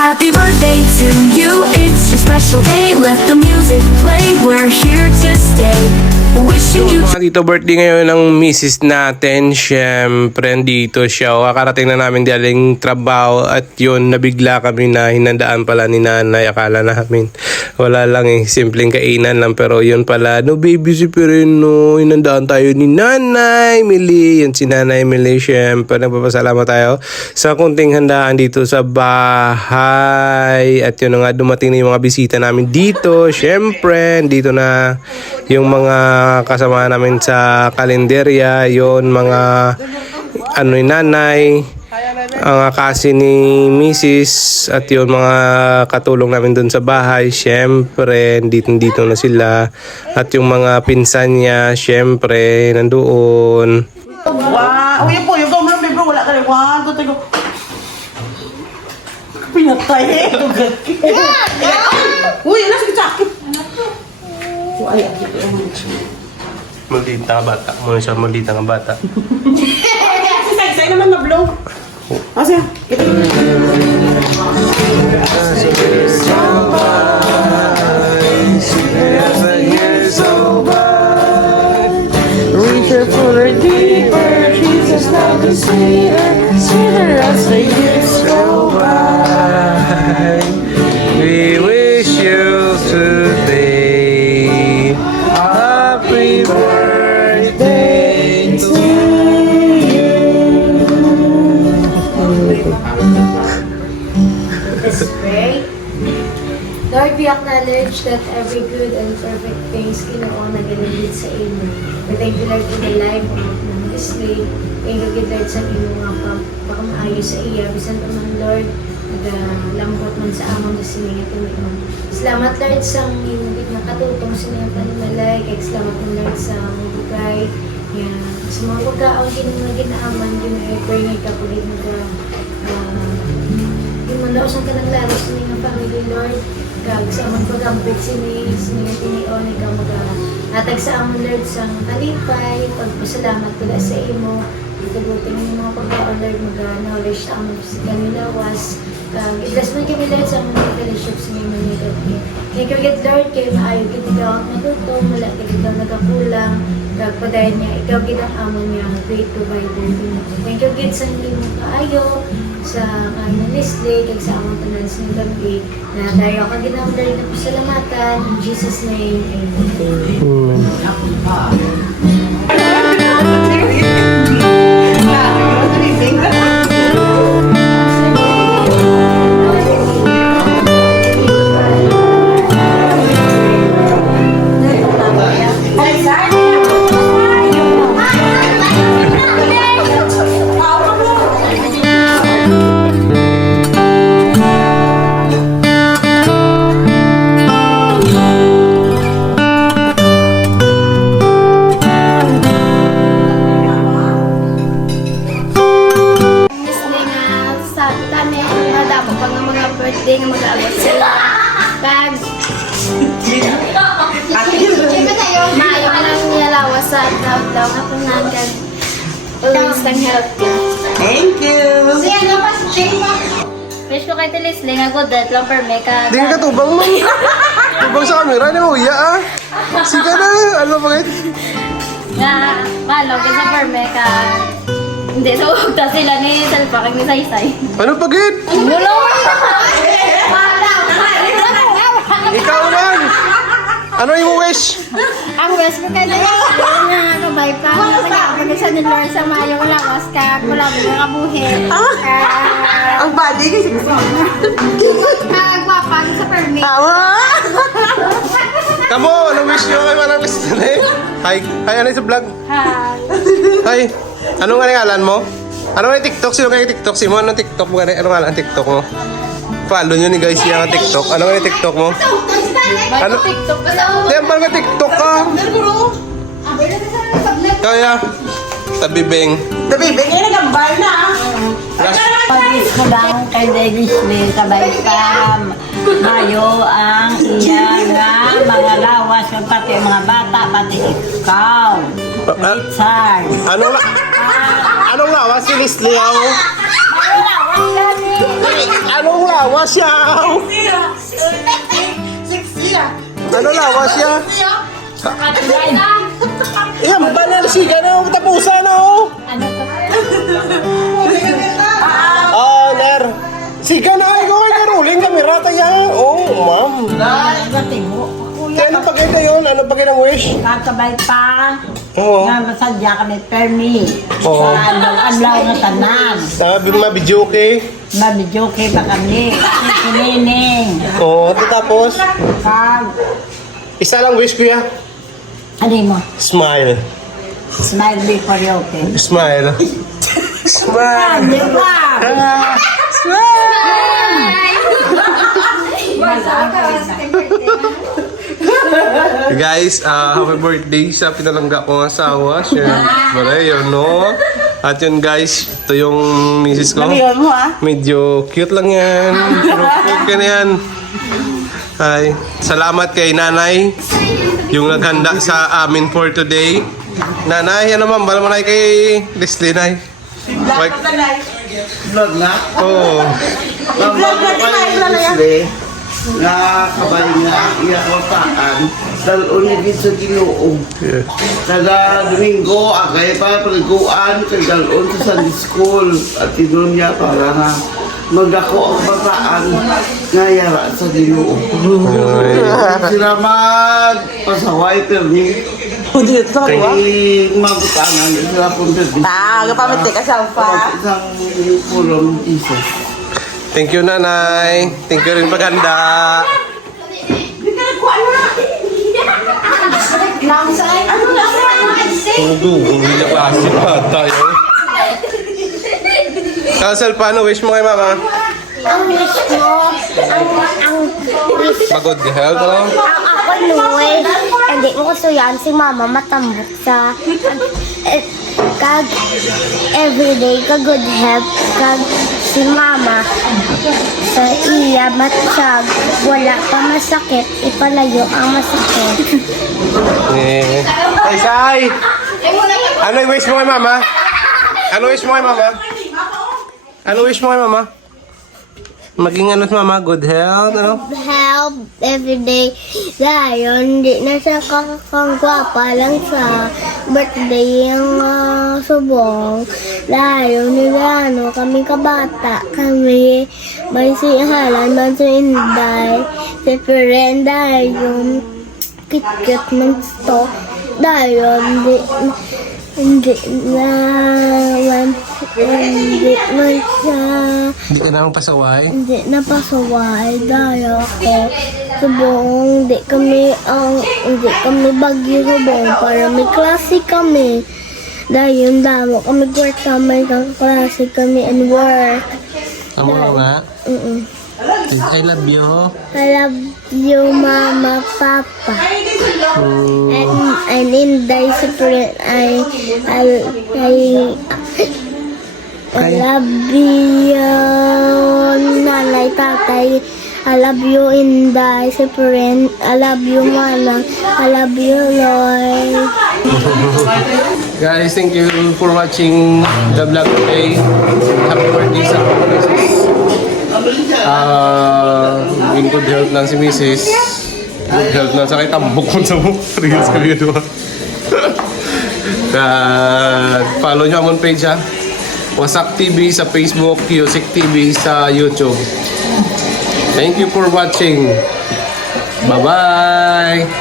Happy birthday to you, it's your special day. Let the music play, we're here to stay. Wishing you Dito birthday ngayon ng misis natin. Siyempre dito siya. Kakarating na namin galing trabaho at yun nabigla kami na hinandaan pala ni nanay. Akala namin wala lang simpleng kainan lang, pero yun pala no baby si Perino, hinandaan tayo ni nanay Mili. Yan si nanay Mili. Siyempre nagpapasalamat tayo sa kunting handaan dito sa bahay. At yun nga, dumating na yung mga bisita namin dito. Siyempre dito na yung mga kasama namin sa kalenderya, yon mga ni nanay, ang kasi ni misis, at yon mga katulong namin dun sa bahay. Syempre dito na sila, at yung mga pinsan niya syempre nandoon. Wow! Uy po, yung gawin mo, bro, wala ka rin. One, two, three, go. Pinatay eh. Uy, nasa sakit. Ay, Maldita ka bata. Muna siya maldita ka bata. say naman na-blow. Kasi, ito. Richer, fuller, deeper, Jesus love is sweeter, sweeter as the years go by. We wish you today happy birthday to Let's pray. Lord, we acknowledge that every good and perfect things Ginoo na ginagid sa imo. We thank you, Lord, for the life of this day. Thank you, Lord, sa imo nga pagkamaayo sa iya. Bisan naman, Lord, nagalambot man sa amon na siningat mo. Salamat, Lord, sa imo nga katutong siningat panimalay. Kaya salamat mo, Lord, sa mabugay. Sa mga pagkaon ginaaman, pray nga ikapulit mga mandaosan ka ng laro sa mga family, Lord. Kag sa among pag-ampit siningat tinion, ikaw atag sa amon, Lord, sa kalipay, pagpasalamat ko sa imo. Itagutin yung mga pagkaon, Lord, mag-knowledge sa amon sa kanilawas. Kag i-bless mo kami, Lord, sa mga fellowship sa mga manigad. Thank you, Lord, kayo maayo kita ikaw ang natuto, wala kita ikaw nagkakulang. Kag padayon niya, ikaw gitang amon niya, great provider. Thank you, Gid, sa hindi mo kaayo, sa kanan Leslie, kag sa among tanan sa gabi, na tayo ka ginang dali na pasalamatan. In Jesus' name, amen. Birthday nga mag-aabot sila. Kag maayo ka lang niyalawas sa daw nga punan kag always kang healthy. Thank you. Wish ko kay Leslie nga good that lang per me kag Di ka tubang mo. Tubang sa camera ni Uya Sige na, ano bakit? nga malog sa per me kag hindi suwag ta sila ni Salpa kag ni Saysay. Ano pagit? Mulo. Ikaw man! Ano yung wish? Ang wish ko kay Leslie nga kabay pa nga nag-aabot sa ni Lord sa mayo wala was kag wala nga kabuhi. Ang body kasi gusto. Kagwapang sa permit. Kamo, ano wish nyo kay Manang Leslie? Hi, ano yung sa vlog? Hi. Hi, ano nga ngalan mo? Ano nga yung TikTok? Sino nga yung TikTok? Simon, anong TikTok mo? Ano nga ang TikTok mo? Follow nyo ni guys yung TikTok. Ano nga yung TikTok mo? Ano? TikTok ka Di, ang nga TikTok ka. Kaya, tabi Beng. Dabi, bigay na gambay na. Pag-is ko lang kay Davis Lee, sabay ka mayo ang iya nga mga lawas, pati mga bata, pati ikaw. Richard. Anong lawas si Leslie? Mayo lawas Anong lawas yaw? Ano lawas yaw? Yan, banal siga na ang tapusan na oh. Ano to? Oh, Ner. Siga na ay gawin na ruling kamera tayo. Oh, ma'am. Gatibo. Kaya ano pagay na yun? Ano pagay ng wish? Kakabay pa. Oo. Nga masadya kami permi. Oo. Sa adlaw na tanan. Sabi mabidyo okay. Mabidyoke pa kami. Kinining. Oo, tapos. Kag. Isa lang wish kuya. Ano mo? Smile. Smile before you okay. Smile. Smile. Di ba? Guys, happy birthday sa pinalangga kong asawa. Siyempre, yun, no? At yun, guys, ito yung misis ko. Namiyon mo ah. Medyo cute lang yan. Pero okay na yan. Hi. Salamat kay nanay. Yung naghanda sa amin for today. Nanay, ano ma'am? Bala mo na kay Leslie, nay. Like, Vlog na? oh. I-vlog na din na, i-vlog na yan. Na kabay nga iya ko taan dalon ni dito sa Ginoo. Yeah. Kada Domingo agay pa paliguan kay dalon sa Sunday school at tidon niya para na magdako ang bataan nga yara sa Ginoo. Sila magpasaway permi kay magutanan sila punta dito. Gapamit ka sa upa. Isang pulong Jesus. Thank you, nanay. Thank you rin paghanda. Dugong hindi klase pa tayo. Kasal, paano wish mo kay mama? Ang wish mo, ang wish Pagod health, ano? ang ako Louie, hindi mo gusto yan si mama matambok sa kag everyday ka good health kag si mama sa iya matsyag wala pa masakit ipalayo ang masakit. Eh. Ay, Sai! Ano yung wish mo kay mama? Ano wish mo kay mama? Ano wish mo kay mama? Maging ano mama, good health, ano? Help everyday dayon di na siya kakagwapa lang sa birthday yung subong dayon nila ano kami kabata kami may sihalan man sa Inday si Perenda yung kit-kit man to dayon hindi man siya Hindi ka naman pasaway? hindi napasaway dahil ako subong hindi kami bagyo subong para may klase kami dahil yung damo kami work kami ng klase kami and work. Ang mga I love you. I love you mama papa and in discipline I love you nanay tatay. I love you in discipline. I love you manang. I love you Lord. Guys, thank you for watching the vlog today. Happy birthday sa mga misis. In good health lang si misis. Good health lang sa kay tambok mo sa mo. Reels kami doon. Follow nyo ang page ha. Wasak TV sa Facebook, Yusik TV sa YouTube. Thank you for watching. Bye-bye!